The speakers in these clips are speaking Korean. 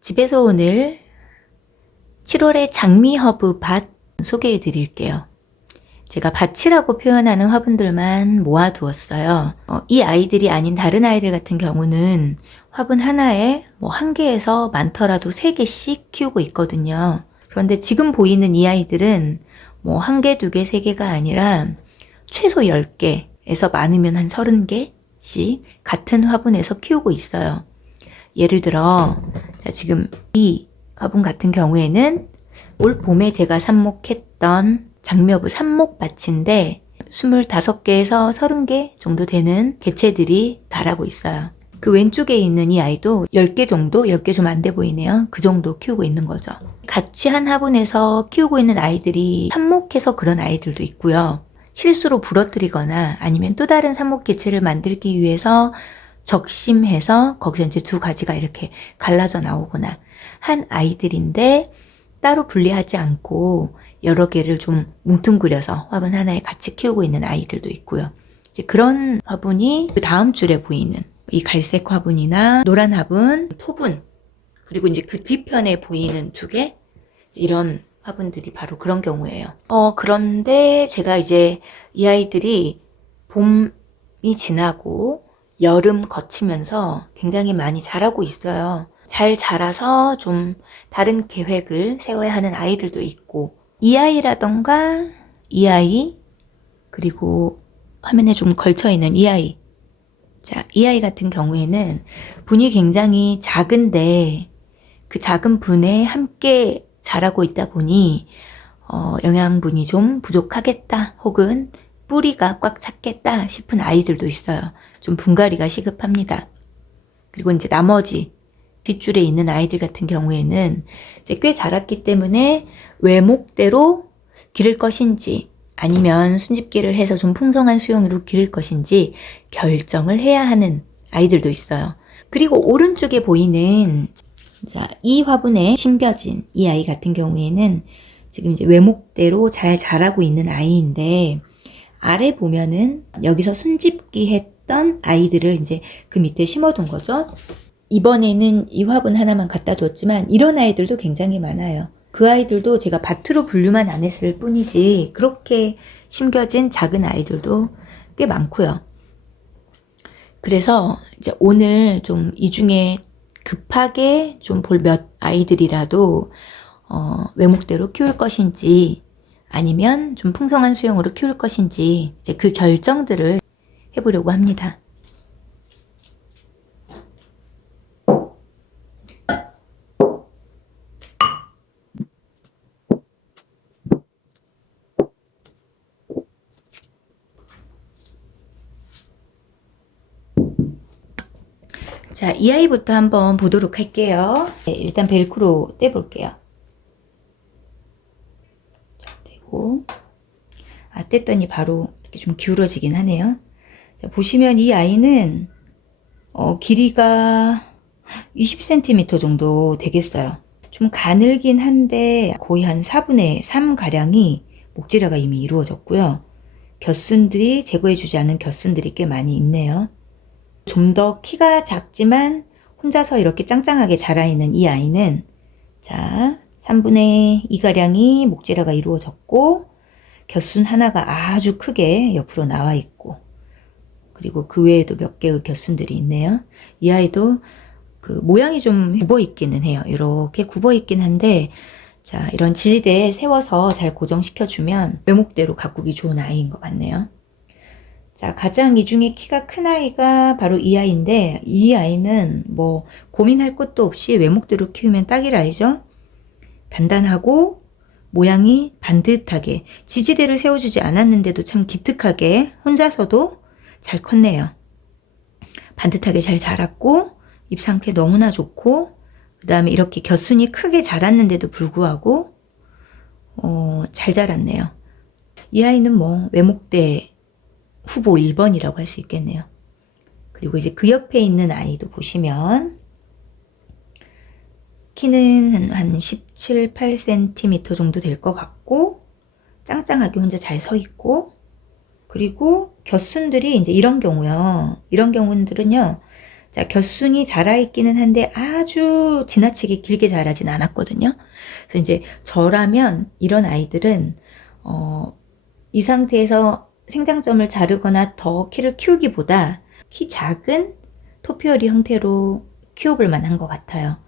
집에서 오늘 7월의 장미허브 밭 소개해 드릴게요. 제가 밭이라고 표현하는 화분들만 모아두었어요. 이 아이들이 아닌 다른 아이들 같은 경우는 화분 하나에 한 개에서 많더라도 3개씩 키우고 있거든요. 그런데 지금 보이는 이 아이들은 한 개, 2개, 3개가 아니라 최소 10개에서 많으면 한 30개씩 같은 화분에서 키우고 있어요. 예를 들어 지금 이 화분 같은 경우에는 올 봄에 제가 삽목했던 장미허브 삽목밭인데 25개에서 30개 정도 되는 개체들이 자라고 있어요. 그 왼쪽에 있는 이 아이도 10개 정도, 10개 좀 안 돼 보이네요. 그 정도 키우고 있는 거죠. 같이 한 화분에서 키우고 있는 아이들이 삽목해서 그런 아이들도 있고요. 실수로 부러뜨리거나 아니면 또 다른 삽목 개체를 만들기 위해서 적심해서 거기서 이제 두 가지가 이렇게 갈라져 나오거나 한 아이들인데 따로 분리하지 않고 여러 개를 좀 뭉뚱그려서 화분 하나에 같이 키우고 있는 아이들도 있고요. 이제 그런 화분이 그 다음 줄에 보이는 이 갈색 화분이나 노란 화분, 토분, 그리고 이제 그 뒤편에 보이는 2개, 이런 화분들이 바로 그런 경우예요. 그런데 제가 이제 이 아이들이 봄이 지나고 여름 거치면서 굉장히 많이 자라고 있어요. 잘 자라서 좀 다른 계획을 세워야 하는 아이들도 있고, 이 아이라던가 이 아이, 그리고 화면에 좀 걸쳐 있는 이 아이. 자, 이 아이 같은 경우에는 분이 굉장히 작은데 그 작은 분에 함께 자라고 있다 보니 영양분이 좀 부족하겠다 혹은 뿌리가 꽉 찼겠다 싶은 아이들도 있어요. 좀 분갈이가 시급합니다. 그리고 이제 나머지 뒷줄에 있는 아이들 같은 경우에는 이제 꽤 자랐기 때문에 외목대로 기를 것인지 아니면 순집기를 해서 좀 풍성한 수용으로 기를 것인지 결정을 해야 하는 아이들도 있어요. 그리고 오른쪽에 보이는 이 화분에 심겨진 이 아이 같은 경우에는 지금 이제 외목대로 잘 자라고 있는 아이인데, 아래 보면은 여기서 순집기 했던 아이들을 이제 그 밑에 심어둔 거죠. 이번에는 이 화분 하나만 갖다 뒀지만 이런 아이들도 굉장히 많아요. 그 아이들도 제가 밭으로 분류만 안 했을 뿐이지 그렇게 심겨진 작은 아이들도 꽤 많고요. 그래서 이제 오늘 좀 이 중에 급하게 좀 볼 몇 아이들이라도 외목대로 키울 것인지 아니면 좀 풍성한 수용으로 키울 것인지 이제 그 결정들을 해보려고 합니다. 자, 이 아이부터 한번 보도록 할게요. 네, 일단 벨크로 떼볼게요. 자, 떼고. 뗐더니 바로 이렇게 좀 기울어지긴 하네요. 자, 보시면 이 아이는 길이가 20cm 정도 되겠어요. 좀 가늘긴 한데 거의 한 4분의 3 가량이 목질화가 이미 이루어졌고요. 겹순들이 제거해주지 않은 겹순들이 꽤 많이 있네요. 좀 더 키가 작지만 혼자서 이렇게 짱짱하게 자라있는 이 아이는 자 3분의 2 가량이 목질화가 이루어졌고 겹순 하나가 아주 크게 옆으로 나와 있고, 그리고 그 외에도 몇 개의 겹순들이 있네요. 이 아이도 그 모양이 좀 굽어 있기는 해요. 이렇게 굽어 있긴 한데, 자, 이런 지지대에 세워서 잘 고정시켜주면 외목대로 가꾸기 좋은 아이인 것 같네요. 자, 가장 이 중에 키가 큰 아이가 바로 이 아이인데, 이 아이는 고민할 것도 없이 외목대로 키우면 딱일 아이죠. 단단하고 모양이 반듯하게 지지대를 세워주지 않았는데도 참 기특하게 혼자서도 잘 컸네요. 반듯하게 잘 자랐고 잎 상태 너무나 좋고, 그 다음에 이렇게 겹순이 크게 자랐는데도 불구하고 잘 자랐네요. 이 아이는 외목대 후보 1번이라고 할 수 있겠네요. 그리고 이제 그 옆에 있는 아이도 보시면 키는 한 17, 8cm 정도 될 것 같고 짱짱하게 혼자 잘 서 있고, 그리고 겹순들이 이제 이런 경우요. 이런 경우들은요. 자, 곁순이 자라있기는 한데 아주 지나치게 길게 자라진 않았거든요. 그래서 이제 저라면 이런 아이들은 이 상태에서 생장점을 자르거나 더 키를 키우기보다 키 작은 토피어리 형태로 키워볼 만한 것 같아요.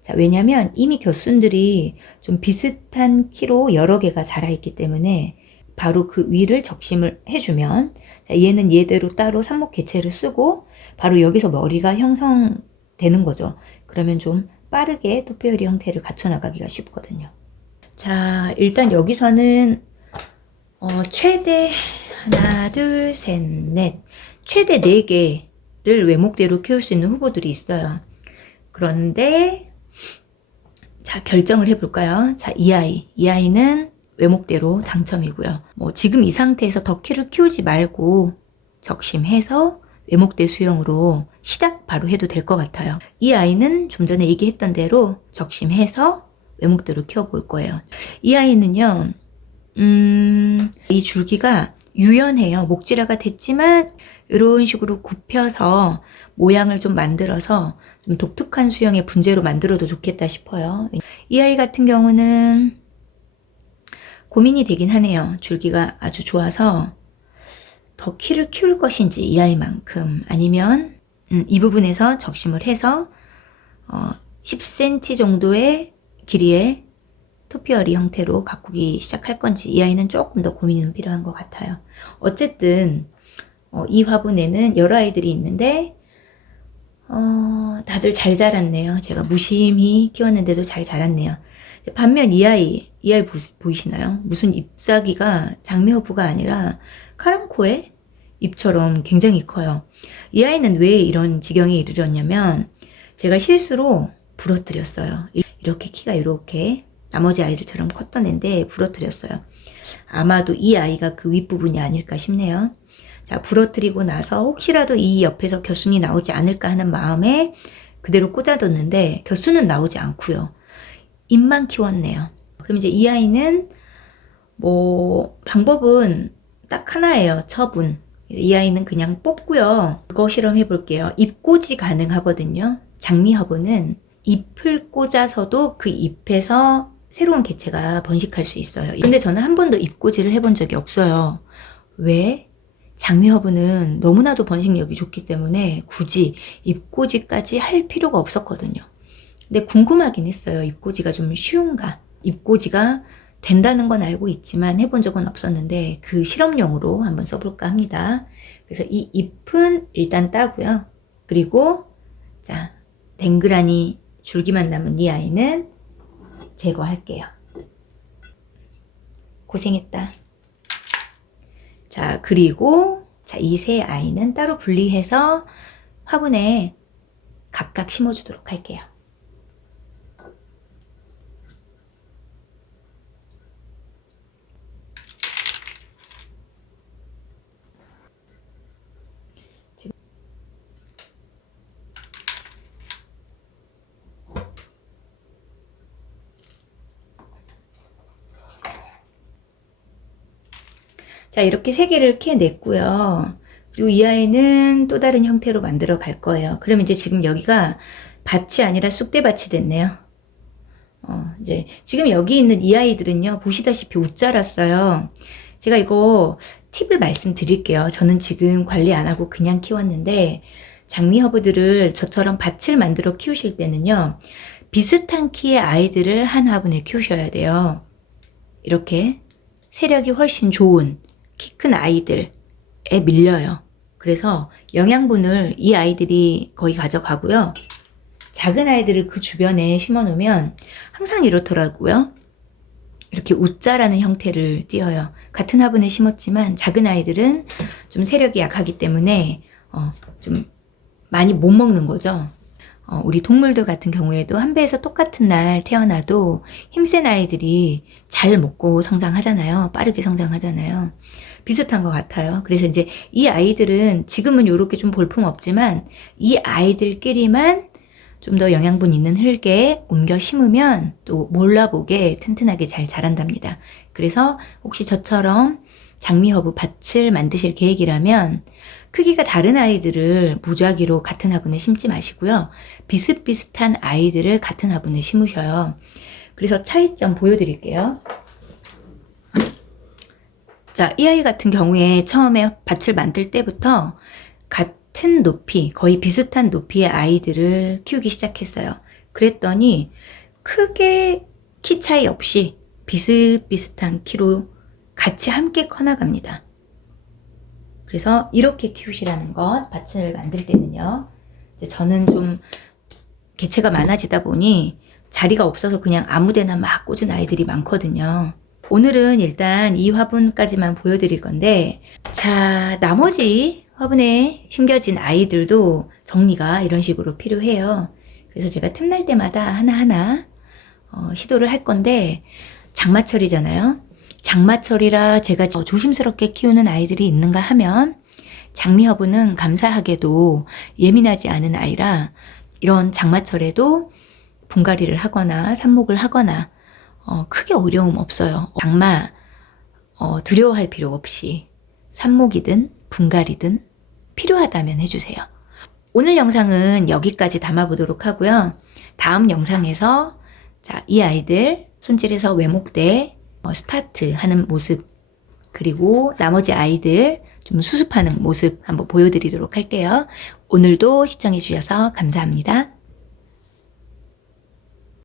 자, 왜냐면 이미 곁순들이 좀 비슷한 키로 여러 개가 자라있기 때문에 바로 그 위를 적심을 해주면, 자, 얘는 얘대로 따로 삽목 개체를 쓰고 바로 여기서 머리가 형성되는 거죠. 그러면 좀 빠르게 토피어리 형태를 갖춰 나가기가 쉽거든요. 자, 일단 여기서는 최대 하나, 둘, 셋, 넷, 최대 4개를 외목대로 키울 수 있는 후보들이 있어요. 그런데 자, 결정을 해볼까요? 자, 이 아이는 외목대로 당첨이고요. 뭐 지금 이 상태에서 더 키를 키우지 말고 적심해서 외목대 수용으로 시작 바로 해도 될 것 같아요. 이 아이는 좀 전에 얘기했던 대로 적심해서 외목대로 키워볼 거예요. 이 아이는요, 이 줄기가 유연해요. 목질화가 됐지만 이런 식으로 굽혀서 모양을 좀 만들어서 좀 독특한 수영의 분재로 만들어도 좋겠다 싶어요. 이 아이 같은 경우는 고민이 되긴 하네요. 줄기가 아주 좋아서 더 키를 키울 것인지 이 아이만큼, 아니면 이 부분에서 적심을 해서 10cm 정도의 길이의 토피어리 형태로 가꾸기 시작할 건지, 이 아이는 조금 더 고민은 필요한 것 같아요. 어쨌든 이 화분에는 여러 아이들이 있는데 다들 잘 자랐네요. 제가 무심히 키웠는데도 잘 자랐네요. 반면 이 아이 보이시나요? 무슨 잎사귀가 장미허브가 아니라 카랑코의 잎처럼 굉장히 커요. 이 아이는 왜 이런 지경에 이르렀냐면 제가 실수로 부러뜨렸어요. 이렇게 키가 이렇게 나머지 아이들처럼 컸던 앤데 부러뜨렸어요. 아마도 이 아이가 그 윗부분이 아닐까 싶네요. 자, 부러뜨리고 나서 혹시라도 이 옆에서 겨순이 나오지 않을까 하는 마음에 그대로 꽂아뒀는데 겨순은 나오지 않고요. 잎만 키웠네요. 그럼 이제 이 아이는 뭐 방법은 딱 하나예요. 처분. 이 아이는 그냥 뽑고요. 그거 실험해 볼게요. 잎꽂이 가능하거든요. 장미허브는 잎을 꽂아서도 그 잎에서 새로운 개체가 번식할 수 있어요. 근데 저는 한 번도 잎꽂이를 해본 적이 없어요. 왜? 장미허브는 너무나도 번식력이 좋기 때문에 굳이 잎꽂이까지 할 필요가 없었거든요. 근데 궁금하긴 했어요. 잎꽂이가 좀 쉬운가? 잎꽂이가 된다는 건 알고 있지만 해본 적은 없었는데 그 실험용으로 한번 써볼까 합니다. 그래서 이 잎은 일단 따고요. 그리고 자, 댕그라니 줄기만 남은 이 아이는 제거할게요. 고생했다. 자, 그리고 자, 이 세 아이는 따로 분리해서 화분에 각각 심어주도록 할게요. 자, 이렇게 3개를 캐냈고요. 그리고 이 아이는 또 다른 형태로 만들어 갈 거예요. 그럼 이제 지금 여기가 밭이 아니라 쑥대밭이 됐네요. 이제 지금 여기 있는 이 아이들은요, 보시다시피 웃 자랐어요. 제가 이거 팁을 말씀드릴게요. 저는 지금 관리 안 하고 그냥 키웠는데 장미허브들을 저처럼 밭을 만들어 키우실 때는요, 비슷한 키의 아이들을 한 화분에 키우셔야 돼요. 이렇게 세력이 훨씬 좋은 키 큰 아이들에 밀려요. 그래서 영양분을 이 아이들이 거의 가져가고요. 작은 아이들을 그 주변에 심어 놓으면 항상 이렇더라고요. 이렇게 웃자라는 형태를 띄어요. 같은 화분에 심었지만 작은 아이들은 좀 세력이 약하기 때문에 좀 많이 못 먹는 거죠. 우리 동물들 같은 경우에도 한 배에서 똑같은 날 태어나도 힘센 아이들이 잘 먹고 성장하잖아요. 빠르게 성장하잖아요. 비슷한 것 같아요. 그래서 이제 이 아이들은 지금은 이렇게 좀 볼품 없지만 이 아이들끼리만 좀 더 영양분 있는 흙에 옮겨 심으면 또 몰라보게 튼튼하게 잘 자란답니다. 그래서 혹시 저처럼 장미허브 밭을 만드실 계획이라면 크기가 다른 아이들을 무작위로 같은 화분에 심지 마시고요. 비슷비슷한 아이들을 같은 화분에 심으셔요. 그래서 차이점 보여드릴게요. 자, 이 아이 같은 경우에 처음에 밭을 만들 때부터 같은 높이, 거의 비슷한 높이의 아이들을 키우기 시작했어요. 그랬더니 크게 키 차이 없이 비슷비슷한 키로 같이 함께 커나갑니다. 그래서 이렇게 키우시라는 것, 밭을 만들 때는요. 이제 저는 좀 개체가 많아지다 보니 자리가 없어서 그냥 아무데나 막 꽂은 아이들이 많거든요. 오늘은 일단 이 화분까지만 보여드릴 건데, 자, 나머지 화분에 심겨진 아이들도 정리가 이런 식으로 필요해요. 그래서 제가 틈날 때마다 하나하나 시도를 할 건데, 장마철이잖아요. 장마철이라 제가 조심스럽게 키우는 아이들이 있는가 하면, 장미허브는 감사하게도 예민하지 않은 아이라 이런 장마철에도 분갈이를 하거나 삽목을 하거나 크게 어려움 없어요. 장마 두려워할 필요 없이 삽목이든 분갈이든 필요하다면 해주세요. 오늘 영상은 여기까지 담아보도록 하고요. 다음 영상에서 자, 이 아이들 손질해서 외목대 스타트하는 모습, 그리고 나머지 아이들 좀 수습하는 모습 한번 보여드리도록 할게요. 오늘도 시청해 주셔서 감사합니다.